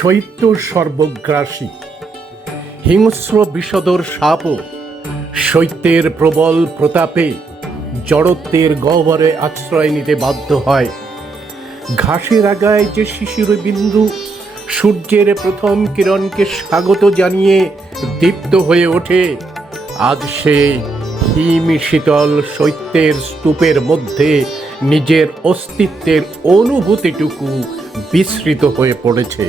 শৈত্য সর্বগ্রাসী হিংস্র বিষধর সাপও শৈত্যের প্রবল প্রতাপে জড়ত্বের গহ্বরে আশ্রয় নিতে বাধ্য হয়। ঘাসের আগায় যে শিশির বিন্দু সূর্যের প্রথম কিরণকে স্বাগত জানিয়ে দীপ্ত হয়ে ওঠে, আজ সে হিম শীতল শৈত্যের স্তূপের মধ্যে নিজের অস্তিত্বের অনুভূতিটুকু বিস্মৃত হয়ে পড়েছে।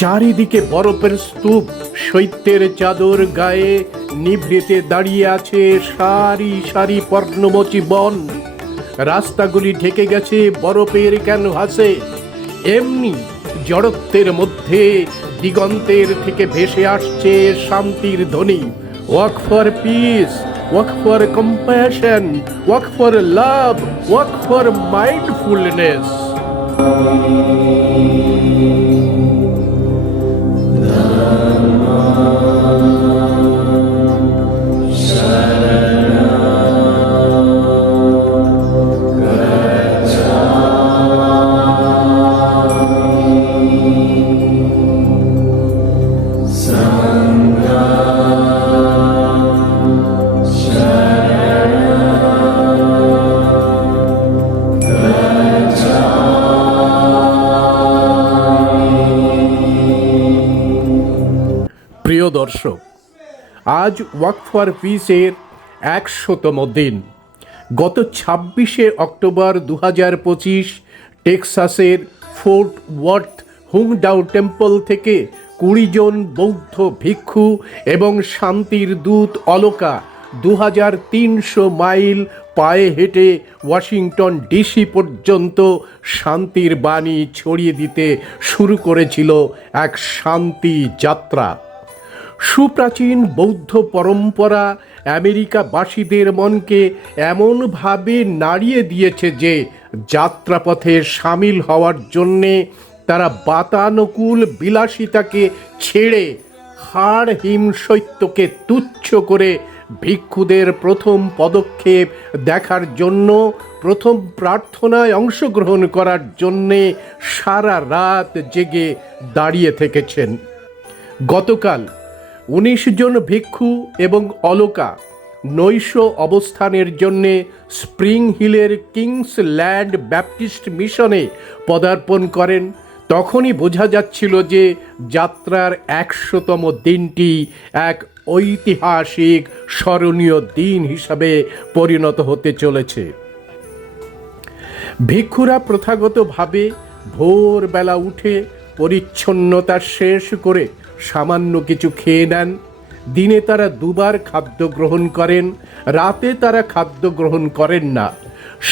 চারিদিকে বরফের স্তূপ, শৈত্যের চাদর গায়ে নিভৃতে দাঁড়িয়ে আছে সারি সারি পর্ণমোচী বন। রাস্তাগুলি ঢেকে গেছে বরফের ক্যানভাসে। এমনি জড়ত্বের মধ্যে দিগন্তের থেকে ভেসে আসছে শান্তির ধ্বনি। Walk for piece, walk for compassion, walk for love, walk for mindfulness. প্রিয় দর্শক, আজ ওয়াক ফর পিসের ১০০তম দিন। গত ২৬শে অক্টোবর ২০২৫ টেক্সাসের ফোর্ট ওয়ার্থ হুংডাও টেম্পল থেকে ২০ জন বৌদ্ধ ভিক্ষু এবং শান্তির দূত অলকা ২৩০০ মাইল পায়ে হেঁটে ওয়াশিংটন ডিসি পর্যন্ত শান্তির বাণী ছড়িয়ে দিতে শুরু করেছিল এক শান্তি যাত্রা। সুপ্রাচীন বৌদ্ধ পরম্পরা আমেরিকাবাসীদের মনকে এমনভাবে নাড়িয়ে দিয়েছে যে যাত্রাপথে সামিল হওয়ার জন্যে তারা বাতানুকূল বিলাসিতাকে ছেড়ে হাড় হিম শৈত্যকে তুচ্ছ করে ভিক্ষুদের প্রথম পদক্ষেপ দেখার জন্য, প্রথম প্রার্থনায় অংশগ্রহণ করার জন্যে সারা রাত জেগে দাঁড়িয়ে থেকেছেন। গতকাল ১৯ জন ভিক্ষু এবং অলকা নৈশ অবস্থানের জন্যে স্প্রিং হিলের কিংস ল্যান্ড ব্যাপটিস্ট মিশনে পদার্পণ করেন। তখনই বোঝা যাচ্ছিল যে যাত্রার ১০০তম দিনটি এক ঐতিহাসিক স্মরণীয় দিন হিসাবে পরিণত হতে চলেছে। ভিক্ষুরা প্রথাগতভাবে ভোরবেলা উঠে পরিচ্ছন্নতা শেষ করে সামান্য কিছু খেয়ে নেন। দিনে তারা দুবার খাদ্য গ্রহণ করেন, রাতে তারা খাদ্য গ্রহণ করেন না।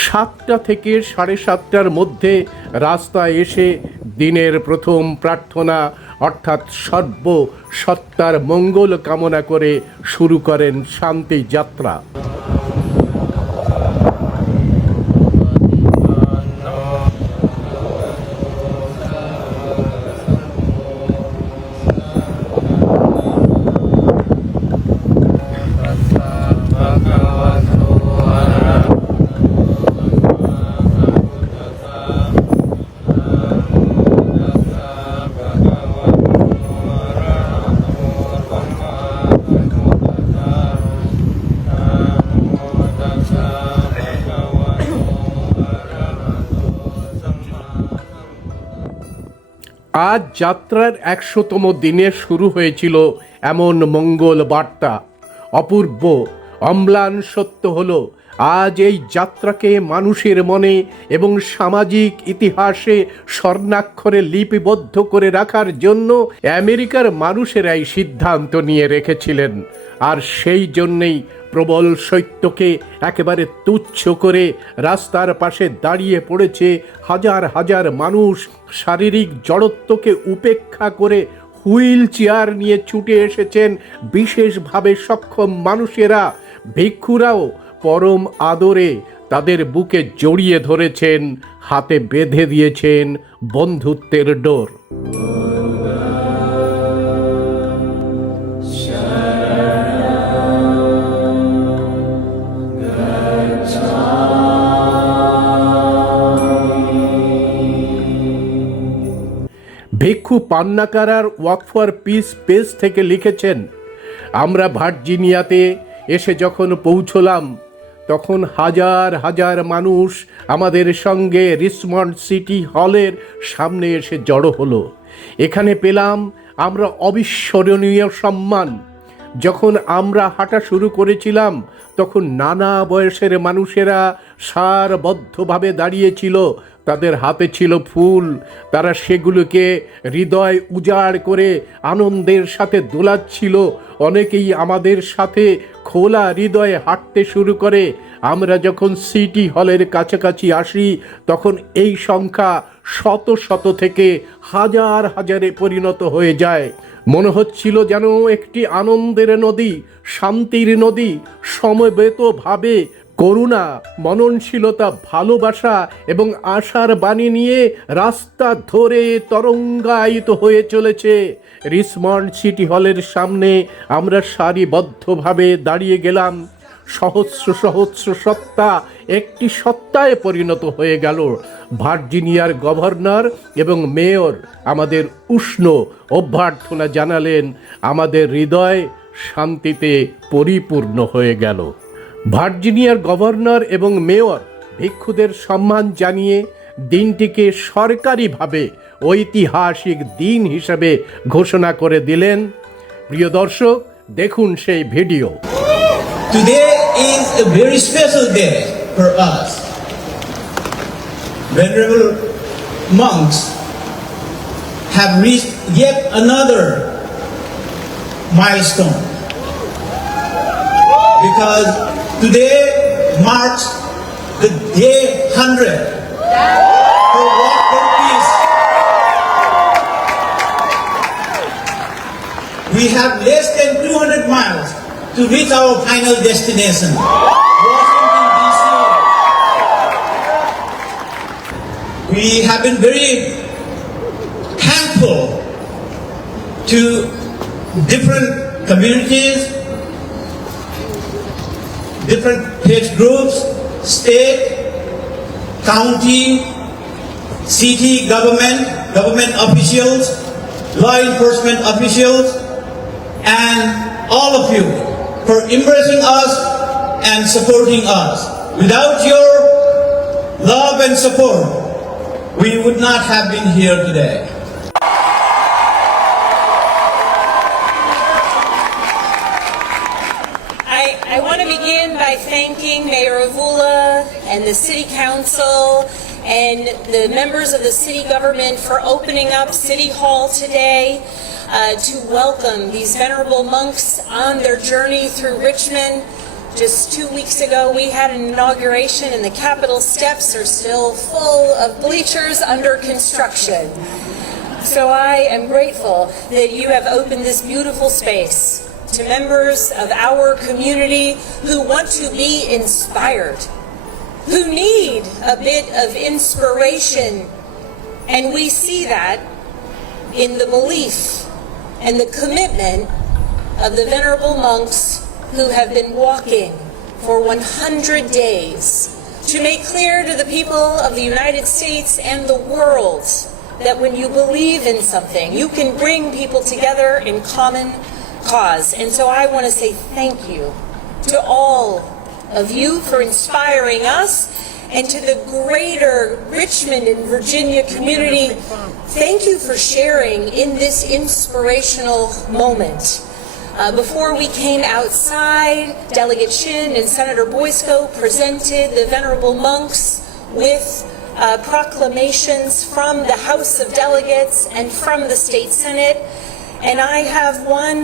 ৭টা থেকে ৭:৩০টার মধ্যে রাস্তায় এসে দিনের প্রথম প্রার্থনা অর্থাৎ সর্বসত্তার মঙ্গল কামনা করে শুরু করেন শান্তি যাত্রা। আজ যাত্রার ১০০তম দিনে শুরু হয়েছিল এমন মঙ্গল বার্তা। অপূর্ব অম্লান সত্য হলো, আজ এই যাত্রাকে মানুষের মনে এবং সামাজিক ইতিহাসে স্বর্ণাক্ষরে লিপিবদ্ধ করে রাখার জন্য আমেরিকার মানুষেরাই সিদ্ধান্ত নিয়ে রেখেছিলেন। আর সেই জন্যেই প্রবল শৈত্যকে একেবারে তুচ্ছ করে রাস্তার পাশে দাঁড়িয়ে পড়েছে হাজার হাজার মানুষ। শারীরিক জড়ত্বকে উপেক্ষা করে হুইল চেয়ার নিয়ে ছুটে এসেছেন বিশেষভাবে সক্ষম মানুষেরা। ভিক্ষুরাও পরম আদরে তাদের বুকে জড়িয়ে ধরেছেন, হাতে বেঁধে দিয়েছেন বন্ধুত্বের ডোর। ভিক্ষু পান্নাকারার ওয়াক ফর পিস পেজ থেকে লিখেছেন, আমরা ভার্জিনিয়াতে এসে যখন পৌঁছলাম তখন হাজার হাজার মানুষ আমাদের সঙ্গে রিচমন্ড সিটি হলের সামনে এসে জড়ো হলো। এখানে পেলাম আমরা অবিস্মরণীয় সম্মান। যখন আমরা হাঁটা শুরু করেছিলাম তখন নানা বয়সের মানুষেরা সারবদ্ধভাবে দাঁড়িয়েছিল, তাদের হাতে ছিল ফুল, তারা সেগুলোকে হৃদয় উজাড় করে আনন্দের সাথে দোলাচ্ছিল। অনেকেই আমাদের সাথে খোলা হৃদয়ে হাঁটতে শুরু করে। আমরা যখন সিটি হলের কাছাকাছি আসি তখন এই সংখ্যা শত শত থেকে হাজার হাজারে পরিণত হয়ে যায়। মনে হচ্ছিল যেন একটি আনন্দের নদী, শান্তির নদী সমবেতভাবে করুণা, মননশীলতা, ভালোবাসা এবং আশার বাণী নিয়ে রাস্তা ধরে তরঙ্গায়িত হয়ে চলেছে। রিচমন্ড সিটি হলের সামনে আমরা সারিবদ্ধভাবে দাঁড়িয়ে গেলাম। সহস্র সহস্র সত্তা একটি সত্তায় পরিণত হয়ে গেল। ভার্জিনিয়ার গভর্নর এবং মেয়র আমাদের উষ্ণ অভ্যর্থনা জানালেন। আমাদের হৃদয় শান্তিতে পরিপূর্ণ হয়ে গেল। ভার্জিনিয়ার গভর্নর এবং মেয়র ভিক্ষুদের সম্মান জানিয়ে দিনটিকে সরকারিভাবে ঐতিহাসিক দিন হিসেবে ঘোষণা করে দিলেন। প্রিয় দর্শক, দেখুন সেই video. Today is a very special day for us. Venerable monks have reached yet another milestone, because today marks the day 100 for Walk for Peace. We have less than 200 miles to reach our final destination, Washington, D.C. We have been very thankful to different communities, different faith groups, state, county, city government officials, law enforcement officials, and all of you for embracing us and supporting us. Without your love and support, we would not have been here today. I want to begin by thanking Mayor Avula and the City Council and the members of the city government for opening up City Hall today to welcome these venerable monks on their journey through Richmond. Just 2 weeks ago, we had an inauguration and the Capitol steps are still full of bleachers under construction. So I am grateful that you have opened this beautiful space to members of our community who want to be inspired, who need a bit of inspiration. And we see that in the belief and the commitment of the venerable monks who have been walking for 100 days to make clear to the people of the United States and the world that when you believe in something, you can bring people together in common cause. And so I want to say thank you to all of you for inspiring us, and to the greater Richmond and Virginia community, thank you for sharing in this inspirational moment. Before we came outside, Delegate Shin and Senator Boysko presented the venerable monks with proclamations from the House of Delegates and from the State Senate, and I have one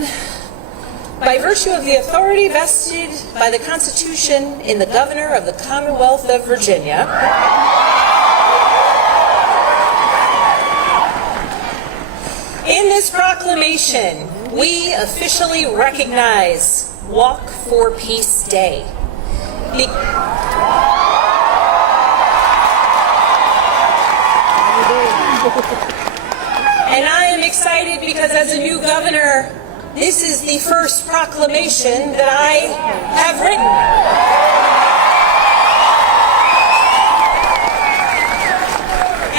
by virtue of the authority vested by the Constitution in the Governor of the Commonwealth of Virginia. In this proclamation, we officially recognize Walk for Peace Day. And I am excited because as a new governor, this is the first proclamation that I have written.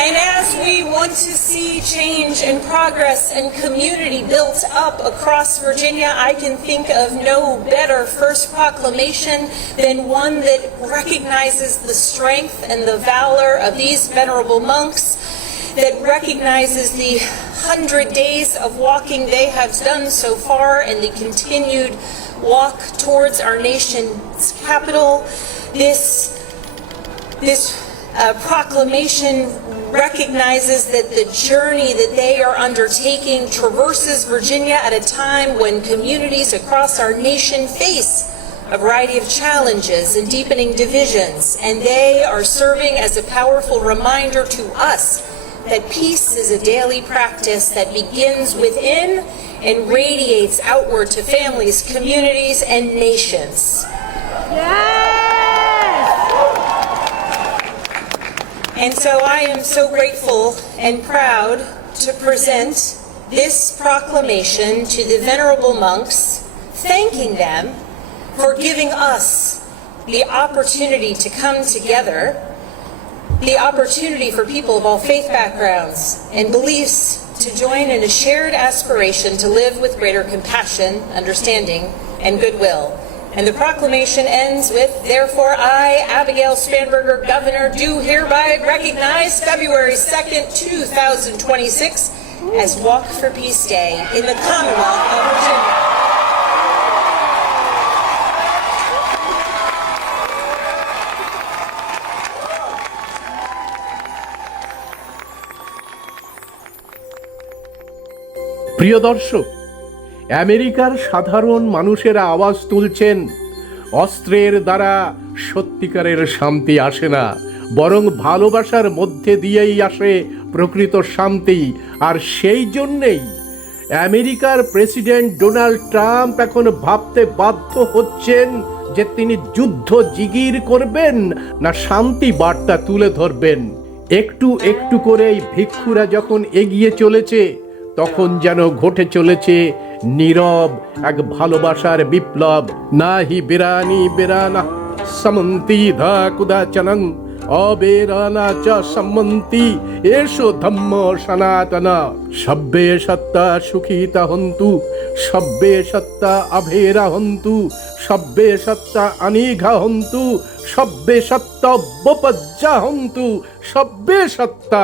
And as we want to see change and progress and community built up across Virginia, I can think of no better first proclamation than one that recognizes the strength and the valor of these venerable monks, that recognizes the 100 days of walking they have done so far and the continued walk towards our nation's capital. This proclamation recognizes that the journey that they are undertaking traverses Virginia at a time when communities across our nation face a variety of challenges and deepening divisions, and they are serving as a powerful reminder to us that peace is a daily practice that begins within and radiates outward to families, communities, and nations. And so I am so grateful and proud to present this proclamation to the venerable monks, thanking them for giving us the opportunity to come together, the opportunity for people of all faith backgrounds and beliefs to join in a shared aspiration to live with greater compassion, understanding, and goodwill. And the proclamation ends with, therefore, I, Abigail Spanberger, Governor, do hereby recognize February 2nd, 2026 as Walk for Peace Day in the Commonwealth of Virginia. প্রিয় দর্শক, আমেরিকার সাধারণ মানুষেরা আওয়াজ তুলছেন, অস্ত্রের দ্বারা সত্যিকারের শান্তি আসে না, বরং ভালোবাসার মধ্যে দিয়েই আসে প্রকৃত শান্তি। আর সেই জন্যেই আমেরিকার প্রেসিডেন্ট ডোনাল্ড ট্রাম্প এখন ভাবতে বাধ্য হচ্ছেন যে তিনি যুদ্ধ জিগির করবেন না শান্তি বার্তা তুলে ধরবেন। একটু একটু করে এই ভিক্ষুরা যখন এগিয়ে চলেছে, তখন যেন ঘটে চলেছে নীরব এক ভালোবাসার বিপ্লব। নাহি বিরানি বিরানা সমন্তি ধা কুদাচনং অবেরানা চ সম্মন্তি এষো ধম্ম সনাতনা সব্বে সত্তা সুখিতা হন্তু সব্বে সত্তা অভেরা হন্তু সব্বে সত্তা অনিঘা হন্তু সব্বে সত্তা বপজ্জা হন্তু সব্বে সত্তা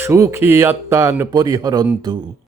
সুখী আত্মান পরিহরন্তু।